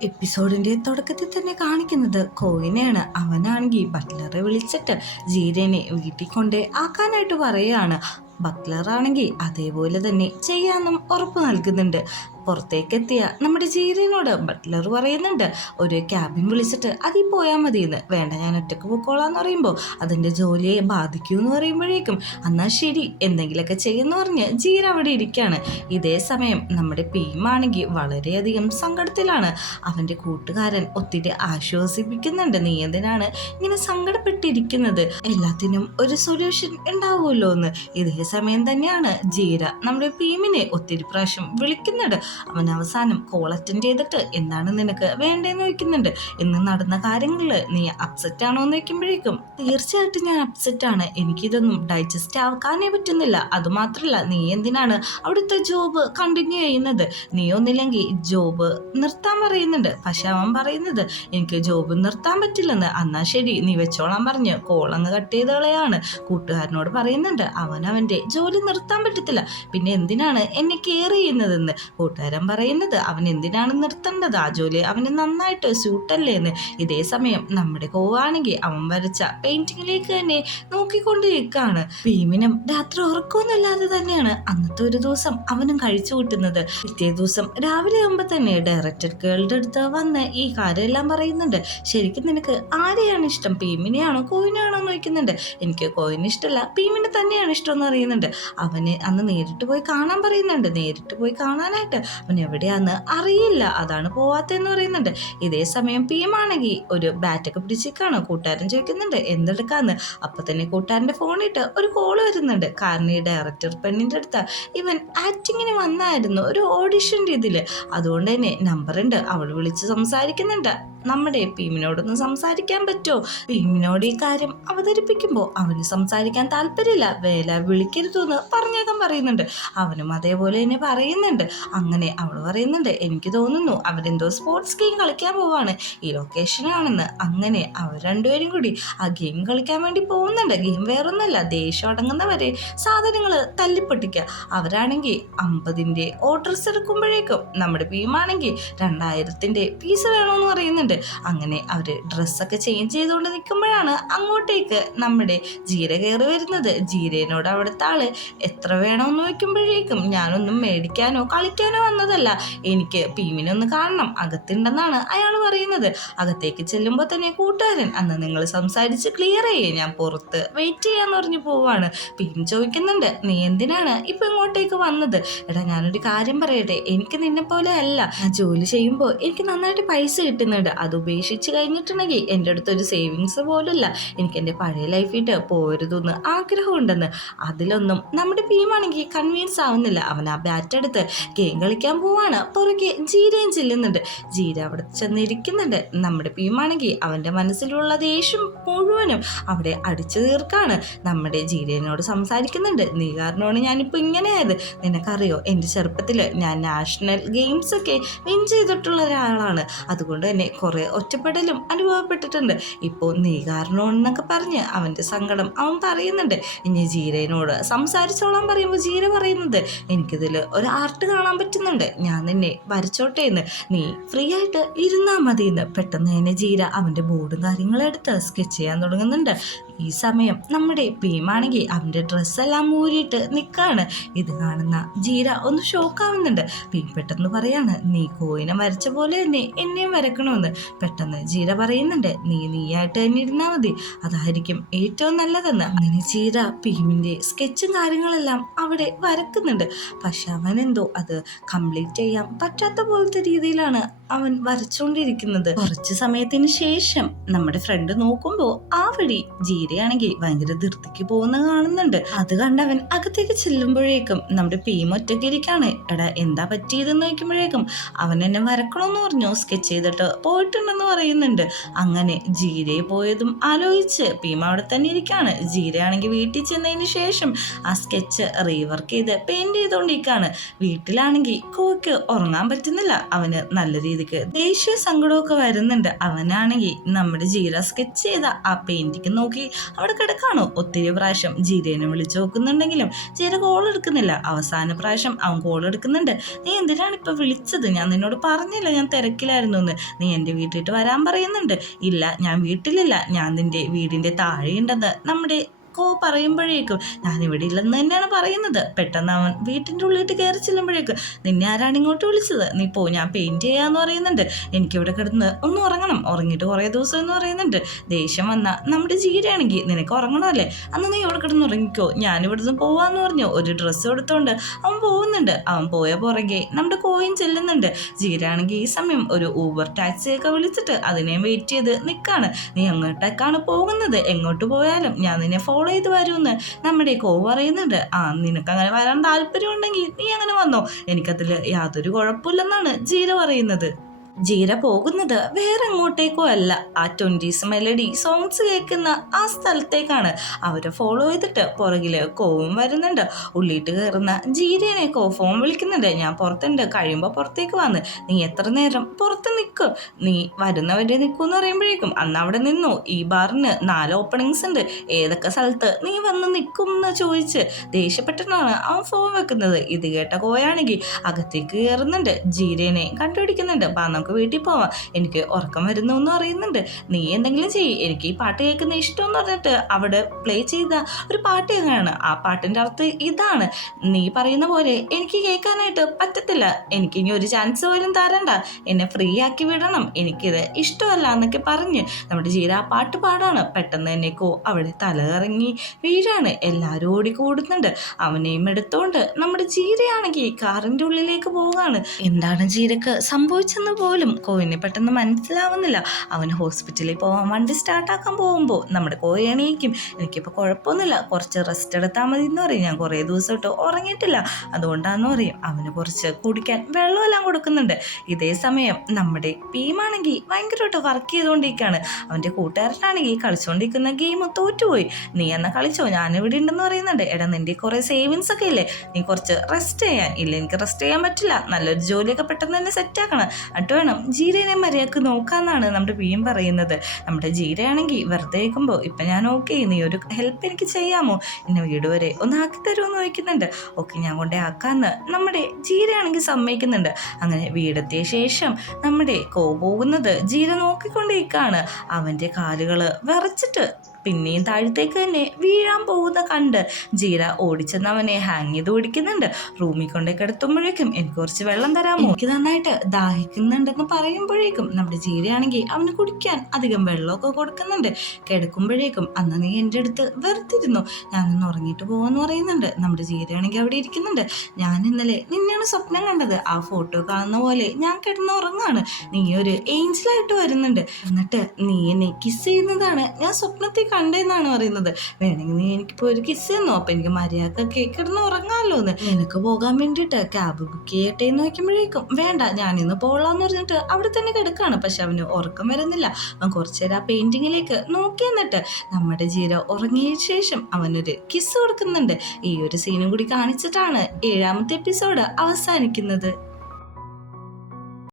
എപ്പിസോഡിന്റെ തുടക്കത്തിൽ തന്നെ കാണിക്കുന്നത് കോയിനെയാണ്. അവനാണെങ്കിൽ ബട്ട്ലറെ വിളിച്ചിട്ട് ജീരനെ വീട്ടിൽ കൊണ്ട് ആക്കാനായിട്ട് പറയുകയാണ്. ബട്ട്ലറാണെങ്കിൽ അതേപോലെ തന്നെ ചെയ്യാമെന്നും ഉറപ്പ് നൽകുന്നുണ്ട്. പുറത്തേക്കെത്തിയ നമ്മുടെ ജീരനോട് ബട്ട്ലർ പറയുന്നുണ്ട്, ഒരു ക്യാബിൻ വിളിച്ചിട്ട് അതിൽ പോയാൽ മതിയെന്ന്. വേണ്ട, ഞാൻ ഒറ്റക്ക് പോയിക്കോളാന്ന് പറയുമ്പോൾ അതിൻ്റെ ജോലിയെ ബാധിക്കുമെന്ന് പറയുമ്പോഴേക്കും എന്നാൽ ശരി എന്തെങ്കിലുമൊക്കെ ചെയ്യുമെന്ന് പറഞ്ഞ് ജീര അവിടെ ഇരിക്കുകയാണ്. ഇതേ സമയം നമ്മുടെ പീമാണെങ്കിൽ വളരെയധികം സങ്കടത്തിലാണ്. അവൻ്റെ കൂട്ടുകാരൻ ഒത്തിരി ആശ്വസിപ്പിക്കുന്നുണ്ട്. നീ എന്തിനാണ് ഇങ്ങനെ സങ്കടപ്പെട്ടിരിക്കുന്നത്, എല്ലാത്തിനും ഒരു സൊല്യൂഷൻ ഉണ്ടാവുമല്ലോ എന്ന്. ഇതേ സമയം തന്നെയാണ് ജീര നമ്മുടെ പീമിനെ ഒത്തിരി പ്രാവശ്യം വിളിക്കുന്നുണ്ട്. അവൻ അവസാനം കോൾ അറ്റൻഡ് ചെയ്തിട്ട് എന്താണ് നിനക്ക് വേണ്ടതെന്ന് ചോദിക്കുന്നുണ്ട്. ഇന്ന് നടന്ന കാര്യങ്ങളിൽ നീ അപ്സെറ്റ് ആണോ എന്ന് ചോദിക്കുമ്പോഴേക്കും തീർച്ചയായിട്ടും ഞാൻ അപ്സെറ്റ് ആണ്, എനിക്കിതൊന്നും ഡൈജസ്റ്റ് ആക്കാനേ പറ്റുന്നില്ല. അതുമാത്രമല്ല, നീ എന്തിനാണ് അവിടുത്തെ ജോബ് കണ്ടിന്യൂ ചെയ്യുന്നത്, നീ ഒന്നില്ലെങ്കിൽ ജോബ് നിർത്താൻ പറയുന്നുണ്ട്. പക്ഷെ അവൻ പറയുന്നത് എനിക്ക് ജോബ് നിർത്താൻ പറ്റില്ലെന്ന്. എന്നാ ശരി നീ വെച്ചോളാൻ പറഞ്ഞ് കോളങ്ങ് കട്ട് ചെയ്ത് കളയാണ്. കൂട്ടുകാരനോട് പറയുന്നുണ്ട് അവൻ്റെ ജോലി നിർത്താൻ പറ്റത്തില്ല, പിന്നെ എന്തിനാണ് എന്നെ കെയർ ചെയ്യുന്നതെന്ന്. കൂട്ടുകാരൻ പറയുന്നത് അവൻ എന്തിനാണ് നിർത്തേണ്ടത്, ആ ജോലി അവന് നന്നായിട്ട് സ്യൂട്ടല്ലേ എന്ന്. ഇതേ സമയം നമ്മുടെ കോവാണെങ്കിൽ അവൻ വരച്ച പെയിന്റിങ്ങിലേക്ക് തന്നെ നോക്കിക്കൊണ്ടിരിക്കുകയാണ്. ഭീമിനും രാത്രി ഉറക്കമൊന്നുമില്ലാതെ തന്നെയാണ് അന്നത്തെ ഒരു ദിവസം അവനും കഴിച്ചു കൂട്ടുന്നത്. പിറ്റേ ദിവസം രാവിലെ ആകുമ്പോൾ തന്നെ ഡയറക്ടർ ഗേളുടെ അടുത്ത് വന്ന് ഈ കാര്യമെല്ലാം പറയുന്നുണ്ട്. ശരിക്കും നിനക്ക് ആരെയാണ് ഇഷ്ടം, ഭീമിനെയാണോ കോയിനാണോ എന്ന് ചോദിക്കുന്നുണ്ട്. എനിക്ക് കോയിന് ഇഷ്ടമല്ല, ഭീമിനെ തന്നെയാണ് ഇഷ്ടം എന്ന് അറിയുന്നുണ്ട്. അവന് അന്ന് നേരിട്ട് പോയി കാണാൻ പറയുന്നുണ്ട്. നേരിട്ട് പോയി കാണാനായിട്ട് അവൻ എവിടെയാന്ന് അറിയില്ല, അതാണ് പോവാത്തെന്ന് പറയുന്നുണ്ട്. ഇതേ സമയം ഭീമാണെങ്കിൽ ഒരു ബാറ്റൊക്കെ പിടിച്ചിരിക്കുകയാണ്. കൂട്ടുകാരൻ ചോദിക്കുന്നുണ്ട് എന്തെടുക്കാന്ന്. അപ്പൊ തന്നെ കൂട്ടുകാരൻ്റെ ഫോണിട്ട് ഒരു കോള് വരുന്നുണ്ട്. കാരണം ഈ ഡയറക്ടർ പെണ്ണിൻ്റെ അടുത്ത് ഇവൻ ആക്ടിങ്ങിന് വന്നായിരുന്നു, ഒരു ഓഡിഷൻ രീതിയിൽ. അതുകൊണ്ട് തന്നെ നമ്പറുണ്ട്, അവൾ വിളിച്ച് സംസാരിക്കുന്നുണ്ട്. നമ്മുടെ ഭീമിനോടൊന്ന് സംസാരിക്കാൻ പറ്റുമോ, ഭീമിനോട് ഈ കാര്യം അവതരിപ്പിക്കുമ്പോൾ അവന് സംസാരിക്കാൻ താല്പര്യമില്ല, വേല വിളിക്കരുതെന്ന് പറഞ്ഞേക്കാൻ പറയുന്നുണ്ട്. അവനും അതേപോലെ തന്നെ പറയുന്നുണ്ട്. അങ്ങനെ അവൾ പറയുന്നുണ്ട് എനിക്ക് തോന്നുന്നു അവരെന്തോ സ്പോർട്സ് ഗെയിം കളിക്കാൻ പോവാണ്, ഈ ലൊക്കേഷനാണെന്ന്. അങ്ങനെ അവർ രണ്ടുപേരും കൂടി ആ ഗെയിം കളിക്കാൻ വേണ്ടി പോകുന്നുണ്ട്. ഗെയിം വേറൊന്നുമല്ല, ദേഷ്യം അടങ്ങുന്നവരെ സാധനങ്ങൾ തല്ലിപ്പൊട്ടിക്കുക. അവരാണെങ്കിൽ 50ന്റെ ഓർഡേഴ്സ് എടുക്കുമ്പോഴേക്കും നമ്മുടെ ഭീമാണെങ്കിൽ 2000ന്റെ പീസ് വേണമെന്ന് പറയുന്നുണ്ട്. അങ്ങനെ അവർ ഡ്രസ്സൊക്കെ ചേഞ്ച് ചെയ്തുകൊണ്ട് നിൽക്കുമ്പോഴാണ് അങ്ങോട്ടേക്ക് നമ്മുടെ ജീര കയറി വരുന്നത്. ജീരേനോട് അവിടുത്തെ ആള് എത്ര വേണമെന്ന് ചോദിക്കുമ്പോഴേക്കും ഞാനൊന്നും മേടിക്കാനോ കളിക്കാനോ വന്നതല്ല, എനിക്ക് ഭീമിനൊന്ന് കാണണം, അകത്തുണ്ടെന്നാണ് അയാൾ പറയുന്നത്. അകത്തേക്ക് ചെല്ലുമ്പോൾ തന്നെ കൂട്ടുകാരൻ അന്ന് നിങ്ങൾ സംസാരിച്ച് ക്ലിയർ ചെയ്യേ, ഞാൻ പുറത്ത് വെയിറ്റ് ചെയ്യാന്ന് പറഞ്ഞു പോവാണ്. ഭീം ചോദിക്കുന്നുണ്ട് നീ എന്തിനാണ് ഇപ്പൊ ഇങ്ങോട്ടേക്ക് വന്നത്. എടാ ഞാനൊരു കാര്യം പറയട്ടെ, എനിക്ക് നിന്നെ പോലെ അല്ല, ഞാൻ ജോലി ചെയ്യുമ്പോൾ എനിക്ക് നന്നായിട്ട് പൈസ കിട്ടുന്നുണ്ട്, അത് ഉപേക്ഷിച്ച് കഴിഞ്ഞിട്ടുണ്ടെങ്കിൽ എൻ്റെ അടുത്തൊരു സേവിങ്സ് പോലുമില്ല, എനിക്ക് എൻ്റെ പഴയ ലൈഫിട്ട് പോരുതെന്ന് ആഗ്രഹമുണ്ടെന്ന്. അതിലൊന്നും നമ്മുടെ ഭീമാണെങ്കിൽ കൺവീൻസ് ആവുന്നില്ല. അവൻ ആ ബാറ്റ് എടുത്ത് ഗെയിം കളിക്കാൻ പോവാണ്. പുറകെ ജീരയും ചെല്ലുന്നുണ്ട്. ജീര അവിടെ ചെന്നിരിക്കുന്നുണ്ട്. നമ്മുടെ ഭീമാണെങ്കിൽ അവൻ്റെ മനസ്സിലുള്ള ദേഷ്യം മുഴുവനും അവിടെ അടിച്ചു തീർക്കാണ്. നമ്മുടെ ജീരേനോട് സംസാരിക്കുന്നുണ്ട്. നീ കാരണമാണ് ഞാനിപ്പോൾ ഇങ്ങനെയായത്, നിനക്കറിയോ എൻ്റെ ചെറുപ്പത്തിൽ ഞാൻ നാഷണൽ ഗെയിംസ് ഒക്കെ വിൻ ചെയ്തിട്ടുള്ള ഒരാളാണ്, അതുകൊണ്ട് തന്നെ കുറേ ഒറ്റപ്പെടലും അനുഭവപ്പെട്ടിട്ടുണ്ട്. ഇപ്പോൾ നീ കാരണമെന്നൊക്കെ പറഞ്ഞ് അവൻ്റെ സങ്കടം അവൻ പറയുന്നുണ്ട്. ഇനി ജീരേനോട് സംസാരിച്ചോളാൻ പറയുമ്പോൾ ജീര പറയുന്നത് എനിക്കിതിൽ ഒരു ആർട്ട് കാണാൻ പറ്റുന്നുണ്ട്, ഞാൻ നിന്നെ വരച്ചോട്ടെ എന്ന്, നീ ഫ്രീ ആയിട്ട് ഇരുന്നാൽ മതി എന്ന്. പെട്ടെന്ന് തന്നെ ജീര അവൻ്റെ ബോർഡും കാര്യങ്ങളും എടുത്ത് സ്കെച്ച് ചെയ്യാൻ തുടങ്ങുന്നുണ്ട്. ഈ സമയം നമ്മുടെ ഭീമാണെങ്കിൽ അവൻ്റെ ഡ്രസ്സെല്ലാം ഊരിയിട്ട് നിൽക്കുകയാണ്. ഇത് കാണുന്ന ജീര ഒന്ന് ഷോക്കാവുന്നുണ്ട്. ഭീം പെട്ടെന്ന് പറയാണ് നീ കോയിനെ വരച്ച പോലെ തന്നെ എന്നെയും വരക്കണമെന്ന്. പെട്ടെന്ന് ജീര പറയുന്നുണ്ട് നീയായിട്ട് തന്നെ ഇരുന്നാൽ മതി, അതായിരിക്കും ഏറ്റവും നല്ലതെന്ന്. അങ്ങനെ ജീര ഭീമിൻ്റെ സ്കെച്ചും കാര്യങ്ങളെല്ലാം അവിടെ വരക്കുന്നുണ്ട്. പക്ഷെ അവനെന്തോ അത് കംപ്ലീറ്റ് ചെയ്യാൻ പറ്റാത്ത പോലത്തെ രീതിയിലാണ് അവൻ വരച്ചുകൊണ്ടിരിക്കുന്നത്. കുറച്ച് സമയത്തിന് ശേഷം നമ്മുടെ ഫ്രണ്ട് നോക്കുമ്പോൾ ആ വഴി ജീരയാണെങ്കിൽ ഭയങ്കര ധൃതിക്ക് പോകുന്ന കാണുന്നുണ്ട്. അത് കണ്ടവൻ അകത്തേക്ക് ചെല്ലുമ്പോഴേക്കും നമ്മുടെ ഭീം ഒറ്റയ്ക്കിരിക്കാണ്. എടാ എന്താ പറ്റിയതെന്ന് ചോദിക്കുമ്പോഴേക്കും അവൻ എന്നെ വരക്കണമെന്ന് പറഞ്ഞു, സ്കെച്ച് ചെയ്തിട്ട് പോയിട്ടുണ്ടെന്ന് പറയുന്നുണ്ട്. അങ്ങനെ ജീരയെ പോയതും ആലോചിച്ച് ഭീം അവിടെ തന്നെ ഇരിക്കാണ്. ജീരയാണെങ്കിൽ വീട്ടിൽ ചെന്നതിന് ശേഷം ആ സ്കെച്ച് റീവർക്ക് ചെയ്ത് പെയിന്റ് ചെയ്തുകൊണ്ടിരിക്കുകയാണ്. വീട്ടിലാണെങ്കിൽ കോയ്ക്ക് ഉറങ്ങാൻ പറ്റുന്നില്ല. അവന് നല്ല രീതിക്ക് ദേഷ്യ സങ്കടമൊക്കെ വരുന്നുണ്ട്. അവനാണെങ്കിൽ നമ്മുടെ ജീര സ്കെച്ച് ചെയ്ത ആ പെയിന്റിങ് നോക്കി അവിടെ കിടക്കാണോ. ഒത്തിരി പ്രാവശ്യം ജീരേനെ വിളിച്ചു നോക്കുന്നുണ്ടെങ്കിലും ജീര കോൾ എടുക്കുന്നില്ല. അവസാന പ്രാവശ്യം അവൻ കോൾ എടുക്കുന്നുണ്ട്. നീ എന്തിനാണ് ഇപ്പൊ വിളിച്ചത്? ഞാൻ നിന്നോട് പറഞ്ഞില്ല ഞാൻ തിരക്കിലായിരുന്നു എന്ന്. നീ എൻ്റെ വീട്ടിട്ട് വരാൻ പറയുന്നുണ്ട്. ഇല്ല, ഞാൻ വീട്ടിലില്ല, ഞാൻ നിന്റെ വീടിന്റെ താഴെയുണ്ടെന്ന് നമ്മുടെ പറയുമ്പോഴേക്കും ഞാൻ ഇവിടെ ഇല്ലെന്ന് തന്നെയാണ് പറയുന്നത്. പെട്ടെന്ന് അവൻ വീട്ടിൻ്റെ ഉള്ളിട്ട് കയറി ചെല്ലുമ്പോഴേക്കും നിന്നെ ആരാണ് ഇങ്ങോട്ട് വിളിച്ചത്? നീ പോ, ഞാൻ പെയിന്റ് ചെയ്യാന്ന് പറയുന്നുണ്ട്. എനിക്കിവിടെ കിടന്ന് ഒന്ന് ഉറങ്ങണം, ഉറങ്ങിയിട്ട് കുറേ ദിവസം എന്ന് പറയുന്നുണ്ട്. ദേഷ്യം വന്ന നമ്മുടെ ജീരയാണെങ്കിൽ നിനക്ക് ഉറങ്ങണമല്ലേ, അന്ന് നീ ഇവിടെ കിടന്ന് ഉറങ്ങിക്കോ, ഞാനിവിടുന്ന് പോവാന്ന് പറഞ്ഞു ഒരു ഡ്രസ്സ് എടുത്തോണ്ട് അവൻ പോകുന്നുണ്ട്. അവൻ പോയ പുറകെ നമ്മുടെ കോയും ചെല്ലുന്നുണ്ട്. ജീരയാണെങ്കിൽ ഈ സമയം ഒരു ഊബർ ടാക്സിയൊക്കെ വിളിച്ചിട്ട് അതിനെയും വെയിറ്റ് ചെയ്ത് നിൽക്കാണ്. നീ എങ്ങോട്ടേക്കാണ് പോകുന്നത്? എങ്ങോട്ട് പോയാലും ഞാൻ നിന്നെ ഫോളോ ചെയ്ത് വരുമെന്ന് നമ്മുടെ കോ പറയുന്നുണ്ട്. നിനക്ക് അങ്ങനെ വരാൻ താല്പര്യം ഉണ്ടെങ്കിൽ നീ അങ്ങനെ വന്നോ, എനിക്കതിൽ യാതൊരു കുഴപ്പമില്ലെന്നാണ് ജീര പറയുന്നത്. ജീര പോകുന്നത് വേറെ എങ്ങോട്ടേക്കോ അല്ല, ആ 20s മെലഡി സോങ്സ് കേൾക്കുന്ന ആ സ്ഥലത്തേക്കാണ്. അവരെ ഫോളോ ചെയ്തിട്ട് പുറകില് കോവും വരുന്നുണ്ട്. ഉള്ളിട്ട് കയറുന്ന ജീരേനെ കോ ഫോൺ വിളിക്കുന്നുണ്ട്. ഞാൻ പുറത്തുണ്ട്, കഴിയുമ്പോൾ പുറത്തേക്ക് വന്ന്. നീ എത്ര നേരം പുറത്ത് നിൽക്കും? നീ വരുന്നവരെ നിൽക്കുമെന്ന് പറയുമ്പോഴേക്കും അന്ന് അവിടെ നിന്നു, ഈ ബാറിന് 4 ഓപ്പണിങ്സ് ഉണ്ട്, ഏതൊക്കെ സ്ഥലത്ത് നീ വന്ന് നിൽക്കും എന്ന് ചോദിച്ച് ദേഷ്യപ്പെട്ടിട്ടാണ് അവൻ ഫോൺ വെക്കുന്നത്. ഇത് കേട്ട കോയാണെങ്കിൽ അകത്തേക്ക് കയറുന്നുണ്ട്. ജീരേനെ കണ്ടുപിടിക്കുന്നുണ്ട്. നമുക്ക് വീട്ടിൽ പോവാം, എനിക്ക് ഉറക്കം വരുന്നു എന്ന് പറയുന്നുണ്ട്. നീ എന്തെങ്കിലും ചെയ്യ്, എനിക്ക് ഈ പാട്ട് കേൾക്കുന്ന ഇഷ്ടമെന്ന് പറഞ്ഞിട്ട് അവിടെ പ്ലേ ചെയ്ത ഒരു പാട്ട് കേൾക്കുകയാണ്. ആ പാട്ടിൻ്റെ അർത്ഥം ഇതാണ്: നീ പറയുന്ന പോലെ എനിക്ക് കേൾക്കാനായിട്ട് പറ്റത്തില്ല, എനിക്ക് ഇനി ഒരു ചാൻസ് പോലും തരണ്ട, എന്നെ ഫ്രീ ആക്കി വിടണം, എനിക്കിത് ഇഷ്ടമല്ല എന്നൊക്കെ പറഞ്ഞ് നമ്മുടെ ജീര ആ പാട്ട് പാടാണ്. പെട്ടെന്ന് തന്നെ അവിടെ തലകറങ്ങി വീഴാണ്. എല്ലാവരും ഓടിക്കൂടുന്നുണ്ട്. അവനെയും എടുത്തോണ്ട് നമ്മുടെ ജീരയാണെങ്കിൽ കാറിൻ്റെ ഉള്ളിലേക്ക് പോവുകയാണ്. എന്താണ് ജീരക്ക് സംഭവിച്ചെന്ന് പോലും കോയിനെ പെട്ടെന്ന് മനസ്സിലാവുന്നില്ല. അവന് ഹോസ്പിറ്റലിൽ പോകാൻ വണ്ടി സ്റ്റാർട്ടാക്കാൻ പോകുമ്പോൾ നമ്മുടെ കോയി എണീക്കും. എനിക്കിപ്പോൾ കുഴപ്പമൊന്നുമില്ല, കുറച്ച് റെസ്റ്റ് എടുത്താൽ മതി എന്ന് പറയും. ഞാൻ കുറേ ദിവസമായിട്ട് ഉറങ്ങിയിട്ടില്ല, അതുകൊണ്ടാണെന്ന് പറയും. അവന് കുറച്ച് കുടിക്കാൻ വെള്ളമെല്ലാം കൊടുക്കുന്നുണ്ട്. ഇതേ സമയം നമ്മുടെ ഭീമാണെങ്കിൽ ഭയങ്കരമായിട്ട് വർക്ക് ചെയ്തുകൊണ്ടിരിക്കുകയാണ്. അവൻ്റെ കൂട്ടുകാരനാണെങ്കിൽ കളിച്ചുകൊണ്ടിരിക്കുന്ന ഗെയിം തോറ്റുപോയി. നീ എന്നാ കളിച്ചോ, ഞാനിവിടെ ഉണ്ടെന്ന് പറയുന്നുണ്ട്. എടാ, നിൻ്റെ കുറേ സേവിങ്സ് ഒക്കെ ഇല്ലേ, നീ കുറച്ച് റെസ്റ്റ് ചെയ്യാൻ. ഇല്ല, എനിക്ക് റെസ്റ്റ് ചെയ്യാൻ പറ്റില്ല, നല്ലൊരു ജോലിയൊക്കെ പെട്ടെന്ന് തന്നെ സെറ്റാക്കണം, എന്നിട്ട് വേണം ജീരേനെ മര്യാദക്ക് നോക്കാന്നാണ് നമ്മുടെ ഭീം പറയുന്നത്. നമ്മുടെ ജീരയാണെങ്കിൽ വെറുതെ കേൾക്കുമ്പോൾ ഇപ്പം ഞാൻ ഓക്കെ, നീ ഒരു ഹെൽപ്പ് എനിക്ക് ചെയ്യാമോ, എന്നെ വീട് വരെ ഒന്ന് ആക്കി തരുമെന്ന് ചോദിക്കുന്നുണ്ട്. ഓക്കെ, ഞാൻ കൊണ്ടേ ആക്കാന്ന് നമ്മുടെ ജീരയാണെങ്കിൽ സമ്മതിക്കുന്നുണ്ട്. അങ്ങനെ വീടെത്തിയ ശേഷം നമ്മുടെ പോകുന്നത് ജീര നോക്കിക്കൊണ്ടിരിക്കുകയാണ്. അവൻ്റെ കാലുകൾ വിറച്ചിട്ട് പിന്നെയും താഴത്തേക്ക് തന്നെ വീഴാൻ പോകുന്ന കണ്ട് ജീര ഓടിച്ചെന്ന് അവനെ ഹാങ് ചെയ്ത് പിടിക്കുന്നുണ്ട്. റൂമിൽ കൊണ്ടേ കിടത്തുമ്പോഴേക്കും എനിക്ക് കുറച്ച് വെള്ളം തരാമോ, എനിക്ക് നന്നായിട്ട് ദാഹിക്കുന്നുണ്ടെന്ന് പറയുമ്പോഴേക്കും നമ്മുടെ ജീരയാണെങ്കിൽ അവന് കുടിക്കാൻ അധികം വെള്ളമൊക്കെ കൊടുക്കുന്നുണ്ട്. കിടക്കുമ്പോഴേക്കും അന്ന് നീ എൻ്റെ അടുത്ത് വെറുത്തിരുന്നു, ഞാനൊന്ന് ഉറങ്ങിയിട്ട് പോകാമെന്ന് പറയുന്നുണ്ട്. നമ്മുടെ ജീരയാണെങ്കിൽ അവിടെ ഇരിക്കുന്നുണ്ട്. ഞാൻ ഇന്നലെ നിന്നെയാണ് സ്വപ്നം കണ്ടത്, ആ ഫോട്ടോ കാണുന്ന പോലെ ഞാൻ കിടന്ന് ഉറങ്ങാണ്, നീ ഒരു ഏഞ്ചലായിട്ട് വരുന്നുണ്ട്, എന്നിട്ട് നീ എന്നെ കിസ് ചെയ്യുന്നതാണ് ഞാൻ സ്വപ്നത്തിൽ കണ്ടെന്നാണ് പറയുന്നത്. വേണമെങ്കിൽ നീ എനിക്കിപ്പോൾ ഒരു കിസ് തന്നോ, അപ്പം എനിക്ക് മര്യാദക്കൊക്കെ കിടന്ന് ഉറങ്ങാമല്ലോ എന്ന്. നിനക്ക് പോകാൻ വേണ്ടിയിട്ട് ക്യാബ് ബുക്ക് ചെയ്യട്ടെ എന്ന് നോക്കുമ്പോഴേക്കും വേണ്ട, ഞാനിന്ന് പോകാമെന്ന് പറഞ്ഞിട്ട് അവിടെ തന്നെ കിടക്കുകയാണ്. പക്ഷെ അവന് ഉറക്കം വരുന്നില്ല. അവൻ കുറച്ചു നേരം ആ പെയിന്റിങ്ങിലേക്ക് നോക്കി എന്നിട്ട് നമ്മുടെ ജീര ഉറങ്ങിയ ശേഷം അവനൊരു കിസ് കൊടുക്കുന്നുണ്ട്. ഈ ഒരു സീനും കൂടി കാണിച്ചിട്ടാണ് 7ാമത്തെ എപ്പിസോഡ് അവസാനിക്കുന്നത്.